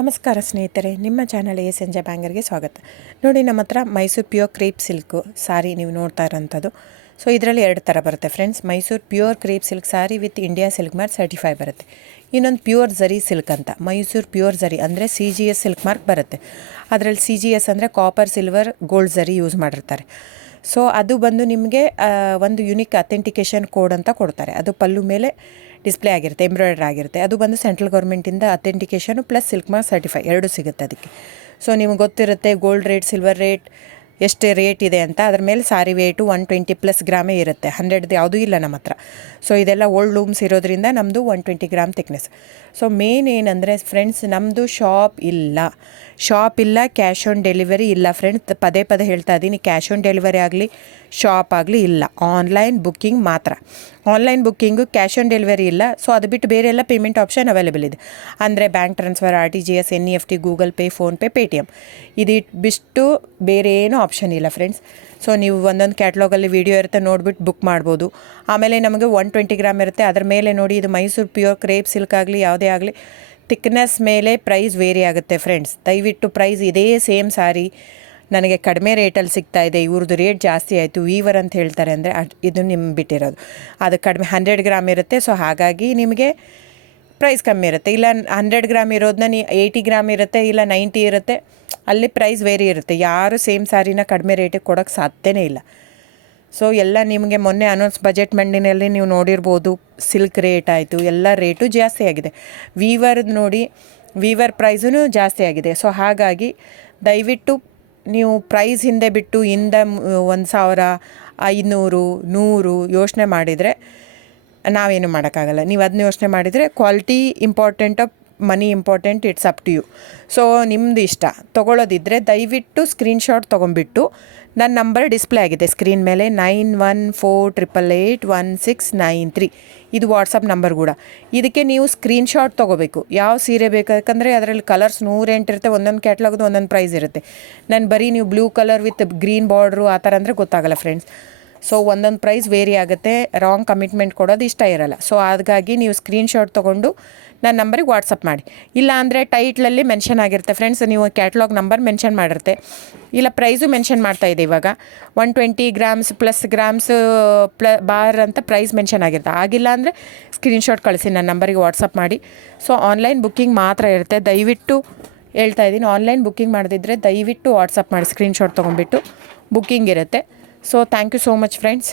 ನಮಸ್ಕಾರ ಸ್ನೇಹಿತರೆ, ನಿಮ್ಮ ಚಾನಲ್ ಸಂಜೆ ಬ್ಯಾಂಗರ್ಗೆ ಸ್ವಾಗತ. ನೋಡಿ, ನಮ್ಮ ಹತ್ರ ಮೈಸೂರು ಪ್ಯೂರ್ ಕ್ರೇಪ್ ಸಿಲ್ಕು ಸಾರಿ ನೀವು ನೋಡ್ತಾ ಇರೋಂಥದ್ದು. ಸೊ ಇದರಲ್ಲಿ ಎರಡು ಥರ ಬರುತ್ತೆ friends. Mysuru pure crepe silk sorry with India silk mark certify ಬರುತ್ತೆ. ಇನ್ನೊಂದು ಪ್ಯೂರ್ ಝರಿ ಸಿಲ್ಕ್ ಅಂತ, ಮೈಸೂರು ಪ್ಯೂರ್ ಝರಿ ಅಂದರೆ CGS ಸಿಲ್ಕ್ ಮಾರ್ಕ್ ಬರುತ್ತೆ. ಅದರಲ್ಲಿ CGS ಅಂದರೆ ಕಾಪರ್, ಸಿಲ್ವರ್, ಗೋಲ್ಡ್ ಝರಿ ಯೂಸ್ ಮಾಡಿರ್ತಾರೆ. ಸೊ ಅದು ಬಂದು ನಿಮಗೆ ಒಂದು ಯುನಿಕ್ ಅಥೆಂಟಿಕೇಷನ್ ಕೋಡ್ ಅಂತ ಕೊಡ್ತಾರೆ. ಅದು ಪಲ್ಲು ಮೇಲೆ ಡಿಸ್ಪ್ಲೇ ಆಗಿರುತ್ತೆ, ಎಂಬ್ರಾಯ್ಡ್ರಿ ಆಗಿರುತ್ತೆ. ಅದು ಬಂದು ಸೆಂಟ್ರಲ್ ಗೌರ್ಮೆಂಟಿಂದ ಅಥೆಂಟಿಕೇಷನು ಪ್ಲಸ್ ಸಿಲ್ಕ್ ಮಾರ್ಕ್ ಸರ್ಟಿಫೈ ಎರಡೂ ಸಿಗುತ್ತೆ ಅದಕ್ಕೆ. ಸೊ ನಿಮಗೆ ಗೊತ್ತಿರುತ್ತೆ ಗೋಲ್ಡ್ ರೇಟ್, ಸಿಲ್ವರ್ ರೇಟ್ ಎಷ್ಟು ರೇಟ್ ಇದೆ ಅಂತ. ಅದ್ರ ಮೇಲೆ ಸಾರಿ ವೇಟು 120 ಪ್ಲಸ್ ಗ್ರಾಮೇ ಇರುತ್ತೆ, 100 ಯಾವುದೂ ಇಲ್ಲ ನಮ್ಮ ಹತ್ರ. ಸೊ ಇದೆಲ್ಲ ಓಲ್ಡ್ ಲೂಮ್ಸ್ ಇರೋದ್ರಿಂದ ನಮ್ಮದು 120 ಗ್ರಾಮ್ ಥಿಕ್ನೆಸ್. ಸೊ ಮೇನ್ ಏನಂದರೆ ಫ್ರೆಂಡ್ಸ್, ನಮ್ಮದು ಶಾಪ್ ಇಲ್ಲ, ಕ್ಯಾಶ್ ಆನ್ ಡೆಲಿವರಿ ಇಲ್ಲ ಫ್ರೆಂಡ್ಸ್. ಪದೇ ಹೇಳ್ತಾ ಇದ್ದೀನಿ, ಕ್ಯಾಶ್ ಆನ್ ಡೆಲಿವರಿ ಆಗಲಿ ಶಾಪ್ ಆಗಲಿ ಇಲ್ಲ, ಆನ್ಲೈನ್ ಬುಕ್ಕಿಂಗ್ ಮಾತ್ರ. Online booking, cash on delivery ಇಲ್ಲ. ಸೊ ಅದು ಬಿಟ್ಟು ಬೇರೆ ಎಲ್ಲ ಪೇಮೆಂಟ್ ಆಪ್ಷನ್ ಅವೈಲೇಬಲ್ ಇದೆ. ಅಂದರೆ bank transfer, RTGS, NEFT, Google pay, PhonePe, Paytm. ಇದು ಬಿಟ್ಟು ಬೇರೆ ಏನೂ ಆಪ್ಷನ್ ಇಲ್ಲ ಫ್ರೆಂಡ್ಸ್. ಸೊ ನೀವು ಒಂದೊಂದು ಕ್ಯಾಟ್ಲಾಗಲ್ಲಿ ವೀಡಿಯೋ ಇರುತ್ತೆ, ನೋಡಿಬಿಟ್ಟು ಬುಕ್ ಮಾಡ್ಬೋದು. ಆಮೇಲೆ ನಮಗೆ 120 ಗ್ರಾಮ್ ಇರುತ್ತೆ. ಅದ್ರ ಮೇಲೆ ನೋಡಿ, ಇದು ಮೈಸೂರು ಪ್ಯೂರ್ ಕ್ರೇಪ್ ಸಿಲ್ಕ್ ಆಗಲಿ ಯಾವುದೇ ಆಗಲಿ ಥಿಕ್ನೆಸ್ ಮೇಲೆ ಪ್ರೈಸ್ ವೇರಿ ಆಗುತ್ತೆ ಫ್ರೆಂಡ್ಸ್. ದಯವಿಟ್ಟು ಪ್ರೈಸ್ ಇದೇ ಸೇಮ್ ಸಾರಿ ನನಗೆ ಕಡಿಮೆ ರೇಟಲ್ಲಿ ಸಿಗ್ತಾ ಇದೆ, ಇವ್ರದ್ದು ರೇಟ್ ಜಾಸ್ತಿ ಆಯಿತು ವೀವರ್ ಅಂತ ಹೇಳ್ತಾರೆ ಅಂದರೆ ಇದು ನಿಮ್ಗೆ ಬಿಟ್ಟಿರೋದು. ಅದು ಕಡಿಮೆ 100 ಗ್ರಾಮ್ ಇರುತ್ತೆ. ಸೊ ಹಾಗಾಗಿ ನಿಮಗೆ ಪ್ರೈಸ್ ಕಮ್ಮಿ ಇರುತ್ತೆ. ಇಲ್ಲ 100 ಗ್ರಾಮ್ ಇರೋದನ್ನ 80 ಗ್ರಾಮ್ ಇರುತ್ತೆ, ಇಲ್ಲ 90 ಇರುತ್ತೆ. ಅಲ್ಲಿ ಪ್ರೈಸ್ ವೇರಿ ಇರುತ್ತೆ. ಯಾರು ಸೇಮ್ ಸಾರಿನ ಕಡಿಮೆ ರೇಟಿಗೆ ಕೊಡೋಕ್ಕೆ ಸಾಧ್ಯನೇ ಇಲ್ಲ. ಸೊ ಎಲ್ಲ ನಿಮಗೆ ಮೊನ್ನೆ ಅನೌನ್ಸ್ ಬಜೆಟ್ ಮಂಡಿನಲ್ಲಿ ನೀವು ನೋಡಿರ್ಬೋದು, ಸಿಲ್ಕ್ ರೇಟ್ ಆಯಿತು, ಎಲ್ಲ ರೇಟು ಜಾಸ್ತಿ ಆಗಿದೆ. ವೀವರ್ದು ನೋಡಿ, ವೀವರ್ ಪ್ರೈಸೂ ಜಾಸ್ತಿ ಆಗಿದೆ. ಸೊ ಹಾಗಾಗಿ ದಯವಿಟ್ಟು ನೀವು ಪ್ರೈಸ್ ಹಿಂದೆ ಬಿಟ್ಟು 1,000, 500, 100 ಯೋಚನೆ ಮಾಡಿದರೆ ನಾವೇನು ಮಾಡೋಕ್ಕಾಗಲ್ಲ. ನೀವು ಅದನ್ನ ಯೋಚನೆ ಮಾಡಿದರೆ quality important, money important, it's up to you. So ನಿಮ್ಮದು ಇಷ್ಟ. ತೊಗೊಳ್ಳೋದಿದ್ದರೆ ದಯವಿಟ್ಟು ಸ್ಕ್ರೀನ್ಶಾಟ್ ತೊಗೊಂಬಿಟ್ಟು, ನನ್ನ ನಂಬರ್ ಡಿಸ್ಪ್ಲೇ ಆಗಿದೆ ಸ್ಕ್ರೀನ್ ಮೇಲೆ, 9148881693. ಇದು ವಾಟ್ಸಪ್ ನಂಬರ್ ಕೂಡ. ಇದಕ್ಕೆ ನೀವು ಸ್ಕ್ರೀನ್ಶಾಟ್ ತೊಗೋಬೇಕು. ಯಾವ ಸೀರೆ ಬೇಕು, ಯಾಕಂದರೆ ಅದರಲ್ಲಿ ಕಲರ್ಸ್ 108 ಇರುತ್ತೆ. ಒಂದೊಂದು ಕ್ಯಾಟ್ಲಾಗ್ದು ಒಂದೊಂದು ಪ್ರೈಸ್ ಇರುತ್ತೆ. ನಾನು ಬರೀ ನೀವು blue colour with green border ಆ ಥರ ಅಂದರೆ ಗೊತ್ತಾಗಲ್ಲ ಫ್ರೆಂಡ್ಸ್. ಸೊ ಒಂದೊಂದು ಪ್ರೈಸ್ ವೇರಿ ಆಗುತ್ತೆ, ರಾಂಗ್ ಕಮಿಟ್ಮೆಂಟ್ ಕೊಡೋದು ಇಷ್ಟ ಇರಲ್ಲ. ಸೊ ಹಾಗಾಗಿ ನೀವು ಸ್ಕ್ರೀನ್ಶಾಟ್ ತೊಗೊಂಡು ನನ್ನ ನಂಬರಿಗೆ ವಾಟ್ಸಪ್ ಮಾಡಿ. ಇಲ್ಲ ಅಂದರೆ ಟೈಟ್ಲಲ್ಲಿ ಮೆನ್ಷನ್ ಆಗಿರುತ್ತೆ ಫ್ರೆಂಡ್ಸ್, ನೀವು ಕ್ಯಾಟ್ಲಾಗ್ ನಂಬರ್ ಮೆನ್ಷನ್ ಮಾಡಿರುತ್ತೆ. ಇಲ್ಲ ಪ್ರೈಸು ಮೆನ್ಷನ್ ಮಾಡ್ತಾಯಿದೆ ಇವಾಗ, 120 ಗ್ರಾಮ್ಸ್ ಪ್ಲಸ್ ಗ್ರಾಮ್ಸ್ ಬಾರ್ ಅಂತ ಪ್ರೈಸ್ ಮೆನ್ಷನ್ ಆಗಿರುತ್ತೆ. ಆಗಿಲ್ಲ ಅಂದರೆ ಸ್ಕ್ರೀನ್ಶಾಟ್ ಕಳಿಸಿ, ನನ್ನ ನಂಬರಿಗೆ ವಾಟ್ಸಪ್ ಮಾಡಿ. ಸೊ ಆನ್ಲೈನ್ ಬುಕ್ಕಿಂಗ್ ಮಾತ್ರ ಇರುತ್ತೆ. ದಯವಿಟ್ಟು ಹೇಳ್ತಾ ಇದ್ದೀನಿ, ಆನ್ಲೈನ್ ಬುಕ್ಕಿಂಗ್ ಮಾಡದಿದ್ದರೆ ದಯವಿಟ್ಟು ವಾಟ್ಸಪ್ ಮಾಡಿ, ಸ್ಕ್ರೀನ್ಶಾಟ್ ತೊಗೊಂಡ್ಬಿಟ್ಟು ಬುಕ್ಕಿಂಗ್ ಇರುತ್ತೆ. So thank you so much friends.